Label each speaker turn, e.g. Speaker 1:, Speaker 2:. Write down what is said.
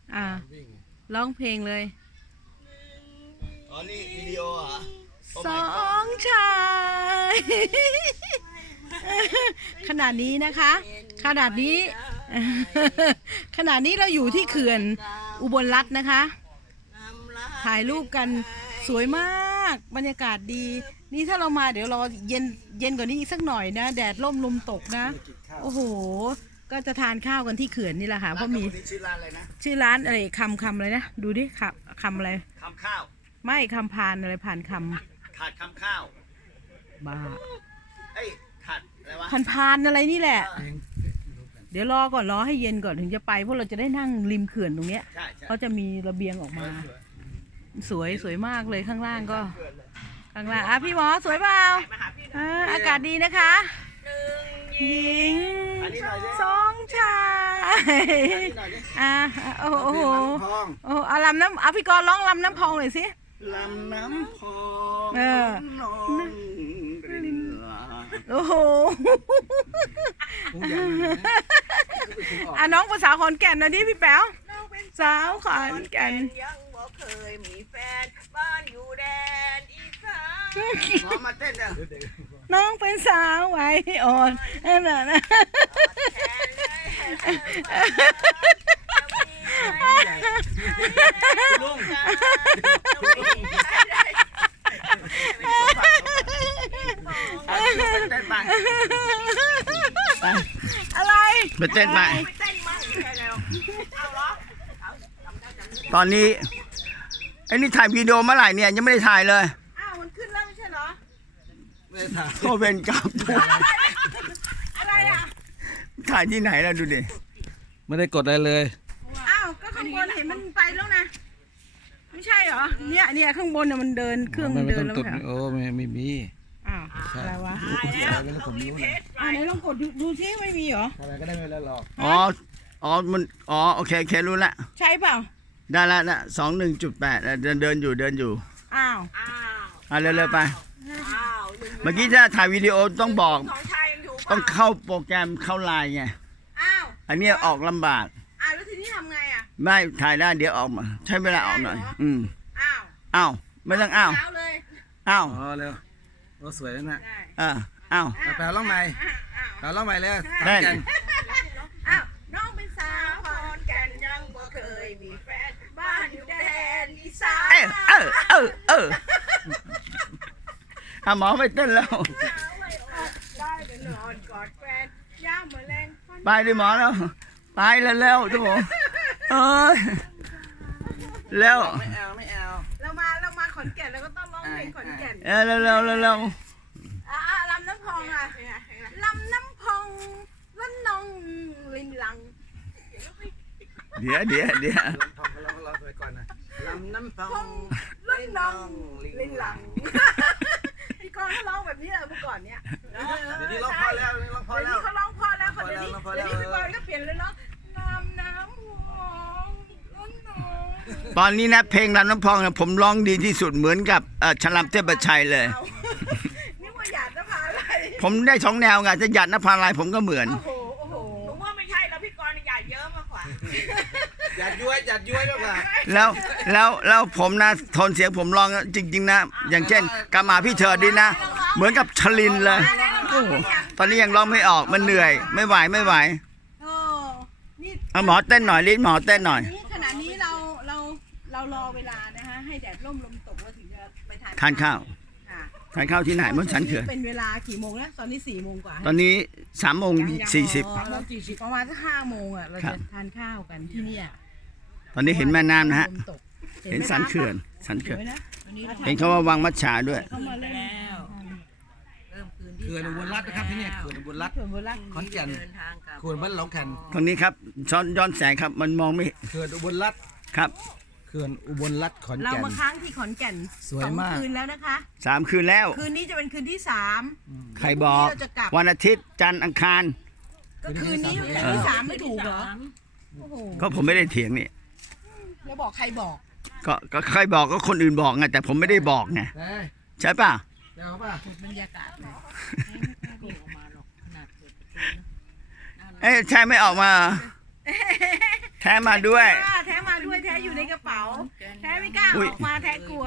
Speaker 1: ร้องเพลงเลย
Speaker 2: อ๋อนี่วิดีโอเหรอ
Speaker 1: สองชายขนาดนี้นะคะขนาดนี้เราอยู่ที่เขื่อนอุบลรัตน์นะคะถ่ายรูปกันสวยมากบรรยากาศดีนี่ถ้าเรามาเดี๋ยวรอเย็นกว่านี้อีกสักหน่อยนะแดดร่มลมตกนะโอ้โหก็จะทานข้าวกันที่เขื่อนนี่แหละค่ะเพราะมี
Speaker 2: ชื่อร้านอะไรนะ
Speaker 1: ชื่อร้านอะไรคำอะไรนะดูดิคำอะไร
Speaker 2: คำข้าว
Speaker 1: ไม่คำพานอะไรผ่านค
Speaker 2: ำขาดคำข้าว
Speaker 1: บ้า
Speaker 2: เอ้ยขาดอะไรวะ
Speaker 1: พานอะไรนี่แหละเดี๋ยวรอก่อนรอให้เย็นก่อนถึงจะไปเพราะเราจะได้นั่งริมเขื่อนตรงเนี้ยเขาจะมีระเบียงออกมาสวยมากเลยข้างล่างก็ข้างล่างพี่หมอสวยเปล่าอากาศดีนะคะหญิงสองชายโอ้โหเอาลำน้ำพี่กรร้องลำน้ำพองหน่อยสิ
Speaker 2: ลำน้ำพองน้องรินลา
Speaker 1: โอ้โหน้องภาษาขอนแก่นนะดิพี่แป๋วสาวขอนแก่น
Speaker 3: ยังบ่เคยมีแฟนบ้านอยู่แดนอีสาน
Speaker 2: มาเต้นเด้อ
Speaker 1: น้องเป็นสาวไว้อ่อนนั่นน่ะนะ
Speaker 2: ลุง
Speaker 1: อะไร
Speaker 2: ไปเต้นไปตอนนี้ไอ้นี่ถ่ายวิดีโอเมื่อไหร่เนี่ยยังไม่ได้ถ่ายเลย
Speaker 3: มันขึ้นแล้วไม่ใช่เหรอ
Speaker 2: ไม่ถ่ายก็เป็นกับ
Speaker 3: อะไร
Speaker 2: ถ่ายที่ไหนล่ะดูดิ
Speaker 4: ไม่ได้กดอะไรเลย
Speaker 1: ก็ข้างบนเห็นมันไปแล้วนะไม่ใช่เหรอเนี่ยข้างบนมันเดินเครื่องมันเดินแล้วเหรอ
Speaker 4: โอ้ไม่มี
Speaker 1: อะไรวะ
Speaker 4: ไม่ต้องผมรู้นะ
Speaker 1: ไหนลองกดดูซิไม่มีเหรอ
Speaker 4: อะไรก็ได้ไม่แล้วหรอก
Speaker 2: มันโอเครู้ละ
Speaker 1: ใช่เปล่า
Speaker 2: ได้แล้วนะ21.8เดินอยู่เร็วไปเมื่อกี้ถ้าถ่ายวิดีโอต้องบอกต้องเข้าโปรแกรมเข้าไลน์ไงอันนี้ออกลำบาก
Speaker 1: แล้วทีนี้ทำไง
Speaker 2: ไม่ถ่ายได้เดี๋ยวออกมาใช้เวลาออกหน่อยไม่ต้อง
Speaker 1: เร็ว
Speaker 4: เร็วโอ้สวยแล้วนะแปลร้องใหม่เลย
Speaker 2: ได้
Speaker 3: น้องเป็นสาวขอนแก่นยังบ่เคยมีแฟนบ้านอยู่แดนอีสาน
Speaker 2: หมอไปเต้นแล้ว
Speaker 3: ได้ไปนอนกอดแฟนย่าแมลง
Speaker 2: ไปดิหมอแล้วไปแล้วทุกคนแล้ว
Speaker 3: ไม่เอาเรามาขอนแก่นเราก็ต้องร้องเพลงขอนแก่น
Speaker 2: เร็ว
Speaker 3: ลำน้ำพองลำน้ำพองละนองลินลัง
Speaker 2: เดี๋ยว
Speaker 4: เราไปก่อนนะ
Speaker 3: ลำน้ำพองละนองลินลังพี่กรเขาร้องแบบนี้เลยเมื่อก่อนเนี่ย
Speaker 4: เดี๋ยวนี้ร้องพอแล้ว
Speaker 3: เขาร้องพอแล้วเดี๋ยวนี้พี่กรก็เปลี่ยนเลยเนาะลำน้ำพองละนอง
Speaker 2: ตอนนี้นะเพลงลำน้ำพองผมร้องดีที่สุดเหมือนกับฉลามเทพชัยเลยผมได้2แนวไงจะหยัดนภาลัยผมก็เหมือน
Speaker 3: โอ้โหผมว่าไม่ใช่แล้วพี่กรณ์หยัดเยอะมากกว่า
Speaker 4: หยัดย้วยมากกว่า
Speaker 2: แล้วผมนะโทนเสียงผมร้องจริงๆนะอย่างเช่นกามาพี่เธอดีนะเหมือนกับชลินเลยตอนนี้ยังร้องไม่ออกมันเหนื่อยไม่ไหวหมอเต้นหน่อยลิ้นหมอเต้นหน่อย
Speaker 1: ขณะนี้เรารอเวลานะคะให้แดดร่มลมตกแล้วถึงจะไป
Speaker 2: ทานข้าวที่ไหนมันฉันเขื่อน
Speaker 1: เป็นเวลากี่โมงแล้วตอนนี้4 โมงกว่า
Speaker 2: ตอนนี้3:40
Speaker 1: ประมาณ5 โมงเราจะทานข้าวกันที่นี่
Speaker 2: ตอนนี้เห็นแม่น้ำนะฮะเห็นสันเขื่อนเห็นเขาว่าวังมัจฉาด้วย
Speaker 4: เขื่อนอุบลรัตน์นะครับที่นี่เขื่อนอุบลรัตน์ขอนแก่นเขื่อนบ้านหลงแก่น
Speaker 2: ตรงนี้ครับย้อนแสงครับมันมองไม่
Speaker 4: เขื่อนอุบลรัตน์
Speaker 2: ครับ
Speaker 4: เขื่อนอุบลรัตน์ขอนแก่น
Speaker 1: เรามาค้างที่ขอนแก่น2 คืนแล้วนะคะ
Speaker 2: 3 คืนแล้ว
Speaker 1: คืนนี้จะเป็นคืนที่3
Speaker 2: ใครบอกวันอาทิตย์จันทร์อังคาร
Speaker 1: ก็คืนนี้คืนที่3ไม่ถูกเหรอ
Speaker 2: ก็ผมไม่ได้เถียงนี่
Speaker 1: แล้วบอกใครบอก
Speaker 2: ก็ใครบอกก็คนอื่นบอกไงแต่ผมไม่ได้บอกไงใช่ป่ะ
Speaker 1: บรรยากาศ
Speaker 2: ใช่ไม่ออกมาแท้มาด้วย
Speaker 3: แท้อยู่ในกระเป๋าแท้ไม่กล้าออกมาแท้กลัว